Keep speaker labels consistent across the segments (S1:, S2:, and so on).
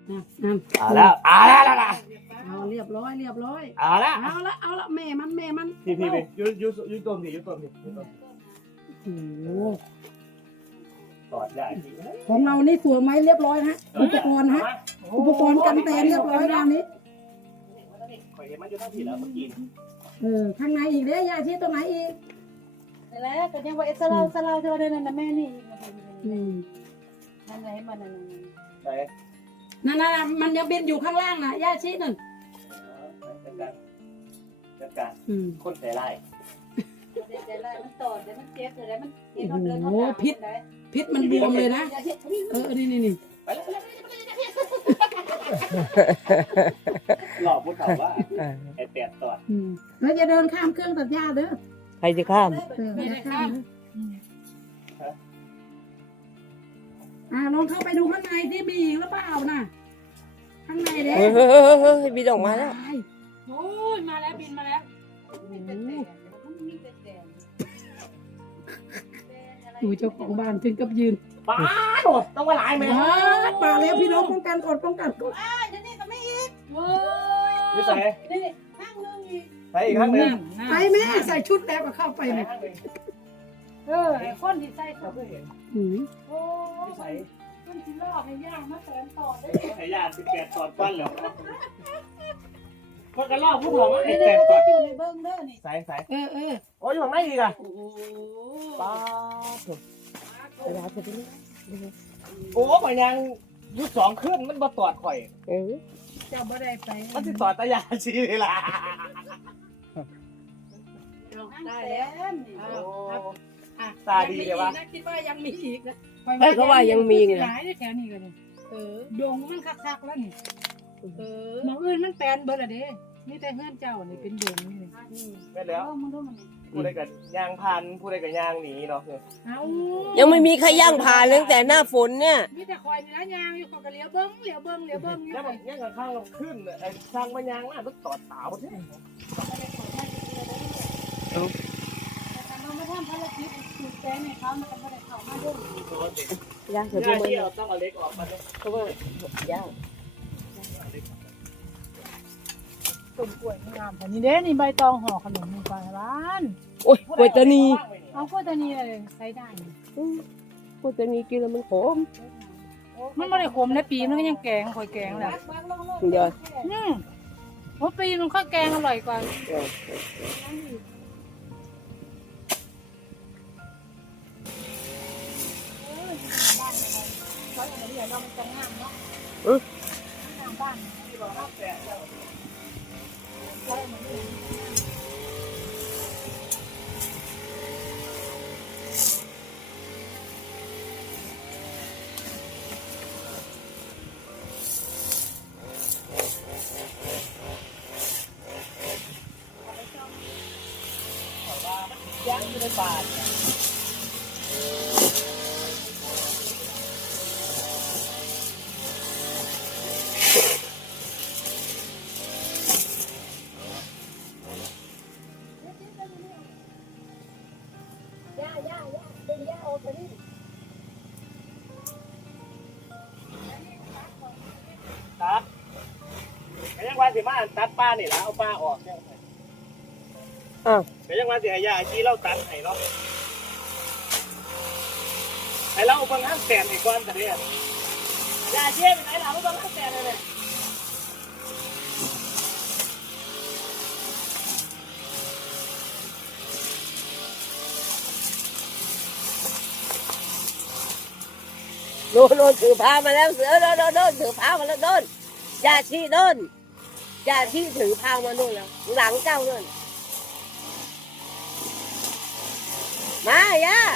S1: เอาแล้วเอาแล้ว
S2: เอาเรียบร้อย
S1: เอาแล้ว
S2: เอาละแม่มัน
S1: พี่ยูต้มพี่ยูต้มพี่
S2: โอ้โห
S1: ตอดได้
S2: ของเรานี่สวยไหมเรียบร้อยฮะอุปกรณ์ฮะอุปกรณ์กันแตนเรียบร้อยแล้วนี้
S1: ข่อยเห็นมันอยู่ทั้งที่แล้วเมื่อกี้
S2: ข้างในอีกเด้ยาที่ตรงไหนอีก
S3: แล้วก็ยังว่าสลาวเท่านั้นนะแม่นี่นั่นไหนมันนั่น
S1: ไป
S2: นั่นมันยังบินอยู่ข้างล่างนะยาชีนั่น
S1: จัดการคนใส่ไล่
S3: เดี๋ยวมันตอดเดี๋ยวมันเจ็บเดี๋ยวมันเจ็บ
S2: โอ้โหพิษมันบวมเลยนะนี่
S1: ไปแล้วหลอกพูดถามว่าไอ้แปดตอด
S2: แล้วจะเดินข้ามเครื่องตัดหญ้าเด้อ
S4: ใครจะข้าม
S2: ไม่ได้ข้ามลองเข้าไปดูข้างในที่มีหรือเปล่าน่ะข้างในเด้
S4: บินออกมาแล้ว
S2: โอ้ยมาแล้วบินมาแล้วดูเจ้าของบ้านถึงกับยืน
S1: ป้าโดดต้องมาหลายไหม
S2: ป่าแล้วพี่น้องป้องกันก่อน
S3: เดี๋ยวนี้ก็ไม่อีก
S1: นี่ใส่
S3: นี่ข้างนึงอีก
S1: ใส่อีกครั้งหนึ่ง
S2: ไปแม่ใส่ชุดแล้วก็เข้าไปเลย
S3: ไอ้คนที่ใส่ตัว โอ้
S1: ใส่
S3: คนที่ลอกให้ย่างมาแสนต่อได้
S1: ใส่ยา18ตอดก้อนเหรอคนกันลอกพูดถามว่าไอ้
S3: ไม่
S1: แป
S3: ได้
S1: ดตอด
S3: อยู่ในเบิ้งเด้อนี่
S1: ใส่
S2: เออ
S1: โอ้ยอยู่ข้างในอีกอ่ะ
S3: โอ้โห
S1: ป้า
S4: เวลาจะไปเรื่อย
S1: โอ้ข่อยยังยุด2ขึ้นมันบ่ตอดข่อย
S3: เจ้าบ่ได้ไป
S1: มันสิตอดตายาชีเลยล่ะ
S3: ได้แล้วนี่
S1: ตาดีเลยวะ
S2: คิดว่ายังมีอีกนะ
S4: แต่เขาว่ายังมีไง
S3: หลายได้แถวนี้กันนี่ดงมันคักๆแล้วนี่หมองอื่นมันแปลนเบิดละเด้นี่แต่เฮือนเจ้านี่เป็นดงนี่
S1: แม่แล้ว
S3: มันดูมัน
S1: ผู้ใดกับยางพันผู้ใดกับยางหนีเนาะ
S3: เอา
S4: ยังไม่มีใครย่างผ่านเลยตั้งแต่หน้าฝนเนี่ย
S3: มีแต่คอยนี่นะยางอยู่เขาก็เลี้ยวเบิ้งนี่
S1: แล้วมันย่างข้างเราขึ้นไอ้สร้างมันยางน่ะมันตอดสาวใช่ไหม
S3: เราไม่ทำภารกิจสูดแป้งให้เขามันก็ไม่ได้เข้ามาด้วย
S4: ย่างเถอะ
S1: ย่า
S4: พวกมึง
S1: ที่เราต้องเอาเล็กออกมาเลย
S4: เพราะว่าย่าง
S3: ต้มกล้วยงามแต่นี่เด้นี่ใบตองห่อขนมมีปลาบ้าน
S4: โอ้ยกล้วยตานี
S3: เอากล้วยตานีเลยใช้ได้
S4: กล้วยตานีกินแล้วมันขม
S3: มันไม่ได้ขมในปีมันก็ยังแกงคอยแกงแหละ
S4: เดี๋ยว
S3: ว่าปีมันข้าวแกงอร่อยกว่าบ้าน
S1: ย่างอยู่ในป่าตัดแต่ยังวันสิมาตัดป้านี่แล้วเอาป้าออกเนี่ย
S4: อ้าว
S1: แต่ยังวันสิให้ยาชี้เราตัดให้เนาะให้เราบังคับแสนอีกก้อนแต่เนี่ยยาชี้ไปไหนเราบังคับแสนเลย
S4: โดนถือพามาแล้วเสือโดนถือพามาแล้วโดนอย่าชี้โดนอย่าชี้ถือพามาโน่นแล้วหลังเจ้าโน่นมาย่า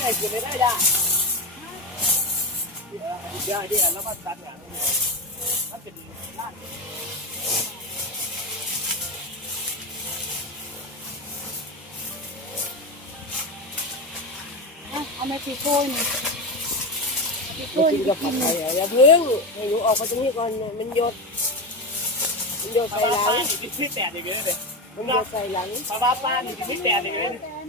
S1: ให้กินไม่ได้ย่าเดี๋ยวแล้วมาตัดอย่างนี้มันเป็นร้าน
S3: เอาไม้ตีโก้นี่ตีโก้
S4: กินกับผัดไทยอย่าพึ่งให้หนูออกมาตรงนี้ก่อนมันหยดใส่หลัง
S1: อยู่ที่แตกอย่างเงี้ยเลย
S4: มันหยดใส่หลัง
S1: ปลาบ้าป้าอยู่ที่แตกอย่างเงี้ย
S3: แต่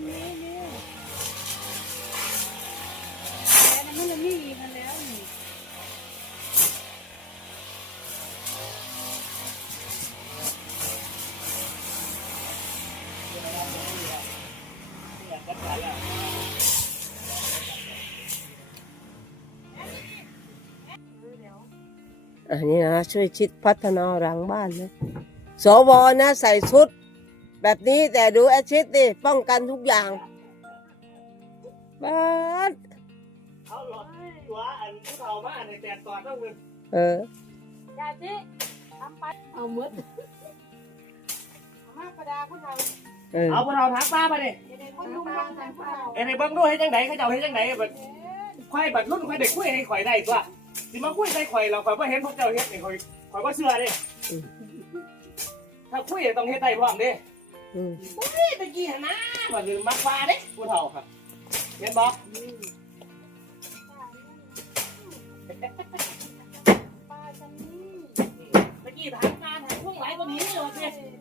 S3: มันมีอีกมันแล้วนี่
S4: อันนี้นะช่วยชิดพัฒนาหลังบ้านนะสวนะใส่ชุดแบบนี้แต่ดูแอชิดดิป้องกันทุกอย่างบ้าน
S1: เอาหลอดตัวอันที่เขามาในแตกก่อนต้องมึง
S3: ยาจิทำไปเอามืดมาประดาพวกเรา
S1: เอาพวกเราทักป้าไปเลย
S3: เด็กคนลุงมาทางพวกเรา
S1: ไอ้ในเบิ้งด้วยให้จังไหนเขาจะให้จังไหนแบบควายบัดรุ่นควายเด็กคุยให้ข่อยได้ตัวสิมาคุยได้ข่อยเราข่อยว่าเห็นพวกเจ้าเฮ็ดนี่ข่อยว่าเชื่อดิถ้าคุยต้องเฮ็ดได้พร้อมดิตะกี้หนะว่าลืมมักฟ้าเด้ผู้เฒ่าครับเห็นบ่ตะกี้ถามมาถามพวกหลายกว่านี้เลยว่าสิเฮ็ด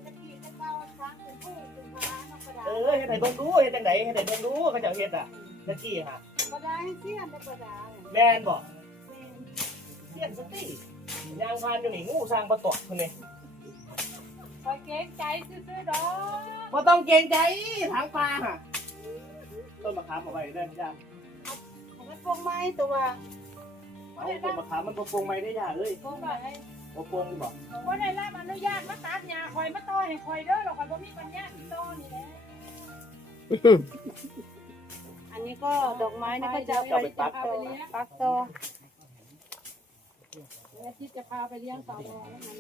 S1: ให้เบิ่งดูเฮ็ดจังไดเฮ็ดให้เบิ่งดูเขาเจ้าเฮ็ดอ่ะตะกี้ฮะ
S3: ประดาให้เสี้ยนได้ประดา
S1: แม่นบ่เสียนสติยางพานอยู่นี่งูสร้างบ่ตกพุ่นนี่
S3: คอยเก่งใจซื้อๆดอก
S1: บ่ต้องเกรงใจทางปลาฮะต้นมะขามเอาไว้ได้จ้า
S3: มันพวงไม้ตัว
S1: เอาต้นมะขามมันบ่ปรุงไม่ได้ย่าเอ้ย
S3: พวงไหน
S1: บ่ปรุงบ่
S3: ว่าได้รับอนุญาตมาตัดหญ้าคอยมาต่อให้คอยเด้อหรอกคอยบ่มีปัญญาที่ต่อนี่แหละอันนี้ก็ดอกไม้นี่ก็จะไปปักต่อแล้วที่จะพาไปเลี้ยงต่อแล้วนั้น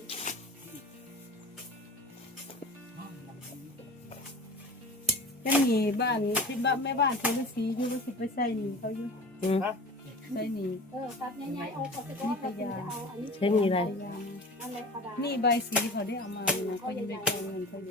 S3: ก็มีบ้านที่บ้านแม่บ้านเทนสีอยู่รู้สึกไปใส่หนีเขาอยู่ใส่หนีตัดใหญ่ๆเอาก็จะนี่พยา
S4: ใช่นี่อะไร
S3: นี่ใบสีเขาได้เอามานะเขายังไม่เอาเงินเขาอยู่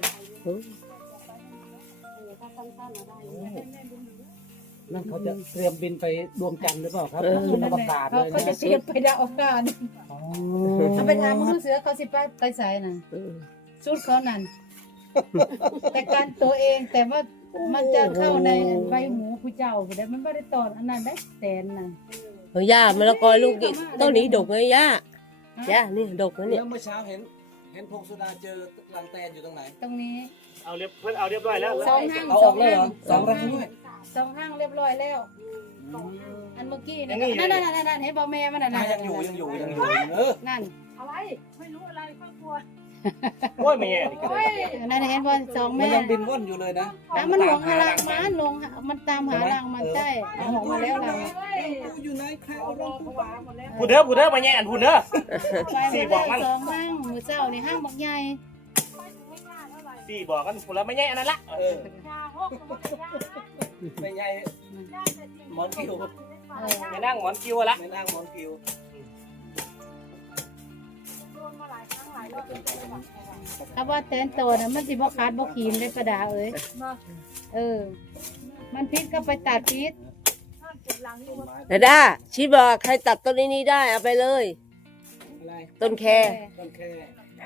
S3: ถ้าสั้นๆได้
S5: นั่นเขาจะเตรียมบินไปดวงจันทร์หรือเปล่าครับสุนทรภาพเลย
S3: เขาจะ
S5: นะ
S3: เตรียมไปดาวอากาศเอาไปถามมนุษย์เสือเขาสิไปใส่น่ะชุดเขานั่นแต่การตัวเองแต่ว่ามันจะเข้าในใบหมูผู้เจ้าแต่มันไม่ได้ตอนอันนั้นได้แสนน่ะ
S4: ย่ามะละกอลูกนี่ต้นนี้ดกเลยย่านี่ดกนะเนี่ย
S5: แล้วเมื่อเช้าเห็นพงสุดาเจอรังแตนอยู่ตรงไหน
S3: ตรงนี้
S1: เอาเรียบเพิ่นเอาเรียบร้อยแล้ว
S3: สองห้าง
S5: เอาออกเลยเหรอสองรังด้วย
S3: สองห้างเรียบร้อยแล้วอันเมื่อกี้นี่นั่นเห็นบ่แม่มันน่ะ
S5: ยังอยู่
S3: นั่นอะไรไม่รู้อะไรครอบครัว
S1: โอ้ยแม่นี่ก็
S3: โอ้ยนั่นเห็นบ่สอง
S5: มัน
S3: แม่
S5: ยังบินว่อนอยู่เลยนะ
S3: มันหลงหารังมันลงมันตามหารังมันใช่เอาออกมาแล้วรัง
S5: อยู่ไหนใครเอาลงกูวางหมดแล้ว
S1: พูดเด้อมาแย่อันพูดเด้อ สี่บอกมัน
S3: สองห้างมือเจ้านี่ห้างบักใหญ่
S1: สี่บอกกันพูดแล้วไม่แย่อันนั้นละ
S5: ไม่ใช่หมอนคิว
S1: ไม่นั่งหมอนคิวละ
S5: ไม่นั่งหมอนคิว
S3: ถ้าว่าแตนโตน่ะมันสิบ่ขาดบ่ขีมได้ประดาเอ้ยมันพิษก็ไปตัดพิษ
S4: ดาชีบอกใครตัดต้นนี้ได้เอาไปเลย
S5: อะไร
S4: ต้นแค
S5: ต้นแค่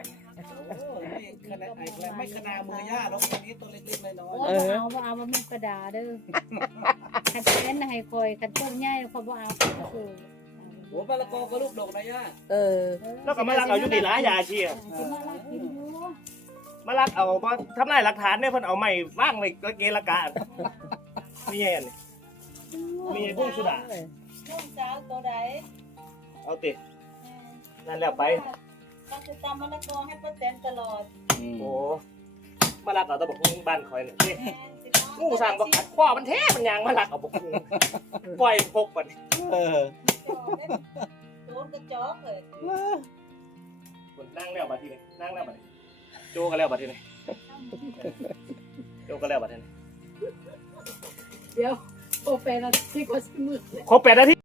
S5: ไม่ขนาดมือย่าหรอกตรงนี้ตัวเล็กๆน้อย
S3: โอ้บ่เอาบ่แม่นประดาเด้อคันแตนน่ะให้คอยคันต้นใหญ่เขาบ่เอา
S5: โอ้ปลาละกอก็ลูกดกนะย่า
S1: แล้วก็มาลักเอาอยู่ดีหลายยาเชี่ย
S3: สิมาลักกินอยู่
S1: มาลักเอาบ่ทำลายหลักฐานเนี่ยเพิ่นเอาไม้วางไว้ละเกะละกะมีแย่นี่มีพุ่งสุดา
S3: ช่วงเช้าตัวใด
S1: เอาตินั่นแล้วไป
S3: ก็จะตำมะละกอให้ป้าแตนตลอด
S1: โอ้มาลักเอาตะบกคุงบ้านคอยเนี่ยงูสร้างบ่กัดคว้ามันแท้มันยางมาลักเอาบกคุงปล่อยพกบัดนี้
S3: โดนกระจอกเลย
S1: คนนั่งแล้วบัดนี้นั่งแล้วบัดนี้โจกันแล้วบัดนี้โจกันแล้วบัดนี้
S3: เดี๋ยวโอเปร่าที่ก็สมือ
S1: ครบ8 นาที